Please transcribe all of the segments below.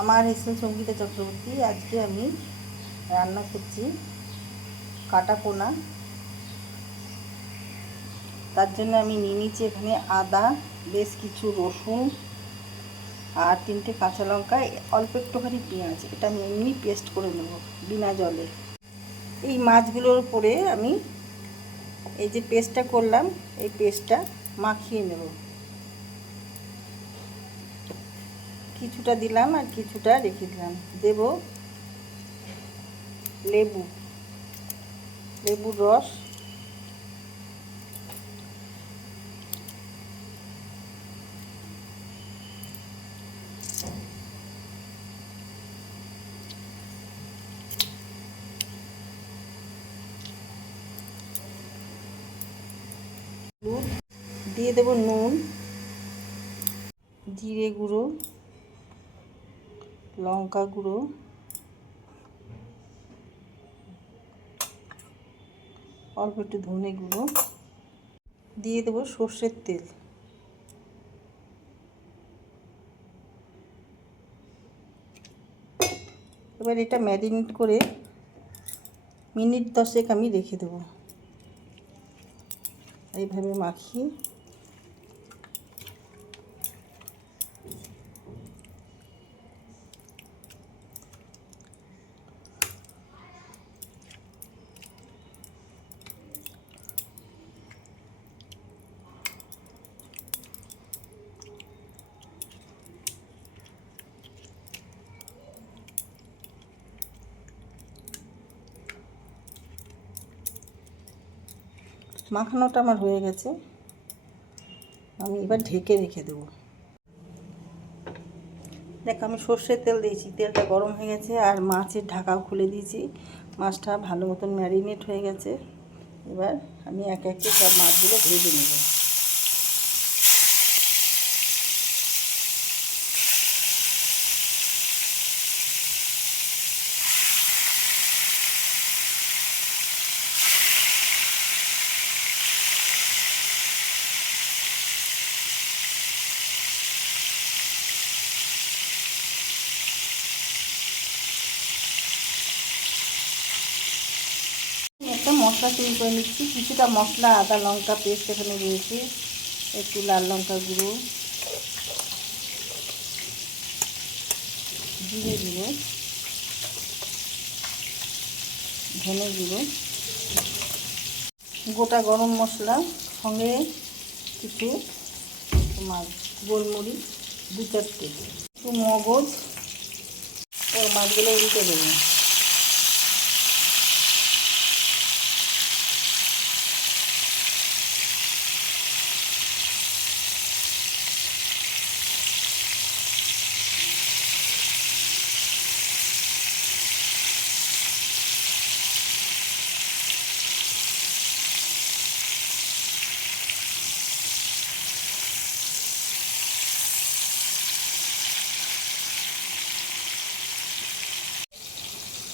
আমার এসে সঙ্গীতা চক্রবর্তী। আজকে আমি রান্না করছি কাটা পোনা। তার জন্য আমি নিয়ে নিচ্ছি এখানে আদা, বেশ কিছু রসুন আর 3টে কাঁচা লঙ্কা, অল্প একটুখানি পেঁয়াজ। এটা আমি এমনি পেস্ট করে নেব বিনা জলে। এই মাছগুলোর উপরে আমি এই যে পেস্টটা করলাম এই পেস্টটা মাখিয়ে নেব। কিছুটা দিলাম আর কিছুটা রেখে দিলাম। দেব লেবুর রস, দুধ দিয়ে দেব, নুন, জিরে গুঁড়ো, লঙ্কা গুঁড়ো, অল্প একটু ধনে গুঁড়ো, দিয়ে দেবো সর্ষের তেল। এবার এটা ম্যারিনেট করে মিনিট 10 আমি রেখে দেবো। এইভাবে মাখিয়ে মাখানোটা আমার হয়ে গেছে। আমি এবার ঢেকে রেখে দেবো। দেখ, আমি সর্ষের তেল দিয়েছি, তেলটা গরম হয়ে গেছে আর মাছের ঢাকাও খুলে দিয়েছি। মাছটা ভালো মতন ম্যারিনেট হয়ে গেছে। এবার আমি এক একে সব মাছগুলো ভেজে নেব। একটা মশলা তৈরি করে নিচ্ছি। কিছুটা মশলা, আদা লঙ্কা পেস্ট এখানে রয়েছে, একটু লাল লঙ্কা গুঁড়ো, জিরে গুঁড়ো, ধনে গুঁড়ো, গোটা গরম মশলা, সঙ্গে কিছু তোমার গোলমরিচ 2-4টে, একটু মগজ। ওর মাছগুলো উল্টে দেবো।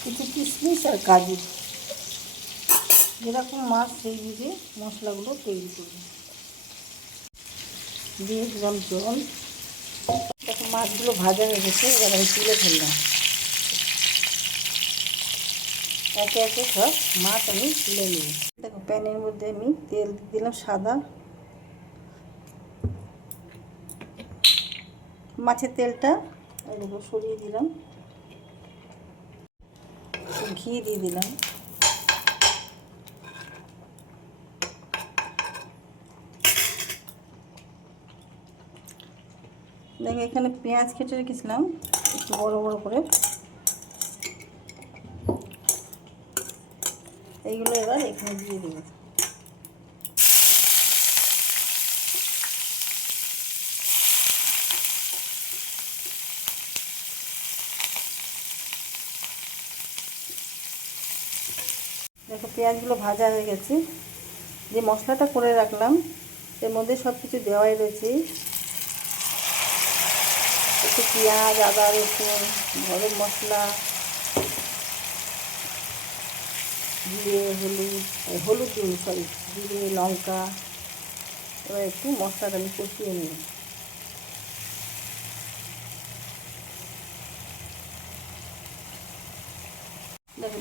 কিছু কিশমিশ আর কাজু, যেরকম মাছ সেই বুঝে মশলাগুলো তৈরি করব। দিয়ে দিলাম জল। দেখো মাছগুলো ভাজা হয়ে গেছে, এবার আমি তুলে ফেললাম। একে একে সব মাছ আমি তুলে নিই। দেখো প্যানের মধ্যে আমি তেল দিলাম সাদা, মাছের তেলটা এর উপর সরিয়ে দিলাম, ঘি দিয়ে দিলাম, দেখো এখানে পেঁয়াজ কেটে রেখেছিলাম একটু বড় বড় করে, এইগুলো এবার এখানে দিয়ে দেবো। দেখো পেঁয়াজগুলো ভাজা হয়ে গেছে। যে মশলাটা করে রাখলাম এর মধ্যে সব কিছু দেওয়াই রয়েছে। একটু পেঁয়াজ, আদা রসুন, গরম মশলা, জিরে, হলুদ জিরে লঙ্কা। এবার একটু মশলাটা আমি কষিয়ে নিই।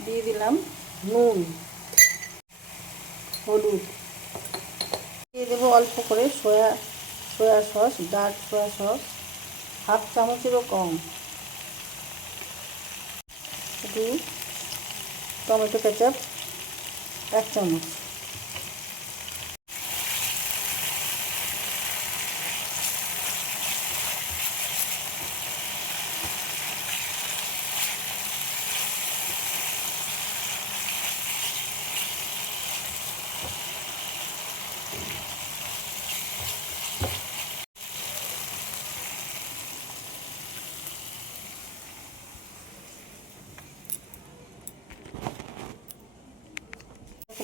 দিয়ে দিলাম নুন, হলুদ, দিয়ে দেবো অল্প করে soya sauce, dark soya sauce, half চামচেরও কম, একটু টমেটো কেচাপ 1 চামচ,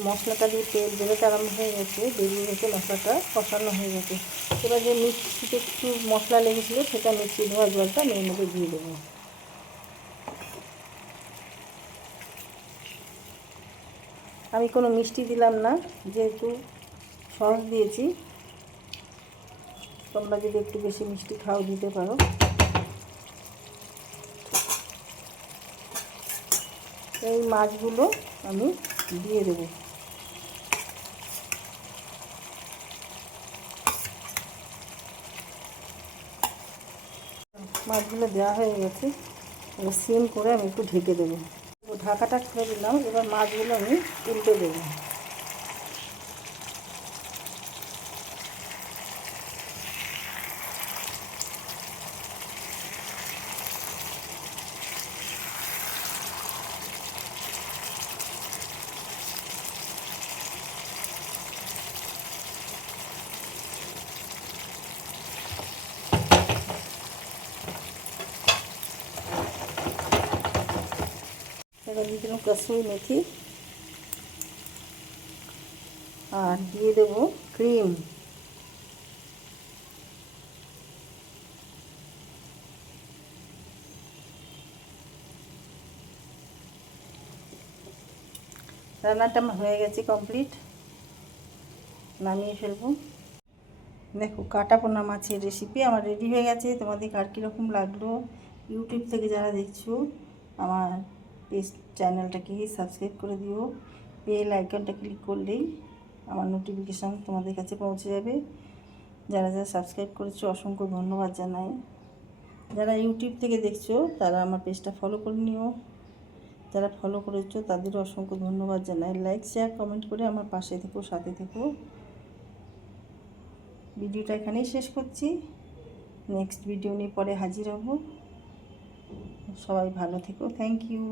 মশলাটা দিয়ে তেল বেরোতে আরম্ভ হয়ে গেছে, বেরিয়ে গেছে, মশলাটা কষানো হয়ে গেছে। এবার যে মিক্সিতে একটু মশলা লেগেছিলো সেটা মিক্সি ধোয়া জলটা আমি এর মধ্যে দিয়ে দেবো। আমি কোনো মিষ্টি দিলাম না, যেহেতু সস দিয়েছি। তোমরা যদি একটু বেশি মিষ্টি খাও দিতে পারো। এই মাছগুলো আমি দিয়ে দেবো। মাছগুলো দেওয়া হয়ে গেছে, এবার সিম করে আমি একটু ঢেকে দেবো। ঢাকাটা খুলে দিলাম, এবার মাছগুলো আমি উল্টে দেবো। এবার দিয়ে দিলাম কসুরি মেথি আর দিয়ে দেবো ক্রিম। রান্নাটা আমার হয়ে গেছে কমপ্লিট, নামিয়ে ফেলবো। দেখো কাটা পোনা মাছের রেসিপি আমার রেডি হয়ে গেছে। তোমাদের কার কীরকম লাগলো, ইউটিউব থেকে যারা দেখছো আমার চ্যানেলটাকে সাবস্ক্রাইব করে দিও। বেল আইকনটা ক্লিক করলেই আমার নোটিফিকেশান তোমাদের কাছে পৌঁছে যাবে। যারা যারা সাবস্ক্রাইব করেছো অসংখ্য ধন্যবাদ জানাই। যারা ইউটিউব থেকে দেখছো তারা আমার পেজটা ফলো করে নিও। যারা ফলো করেছো তাদেরও অসংখ্য ধন্যবাদ জানাই। লাইক শেয়ার কমেন্ট করে আমার পাশে থেকো, সাথে থেকো। ভিডিওটা এখানেই শেষ করছি, নেক্সট ভিডিও নিয়ে পরে হাজির হব। সবাই ভালো থেকো, থ্যাংক ইউ।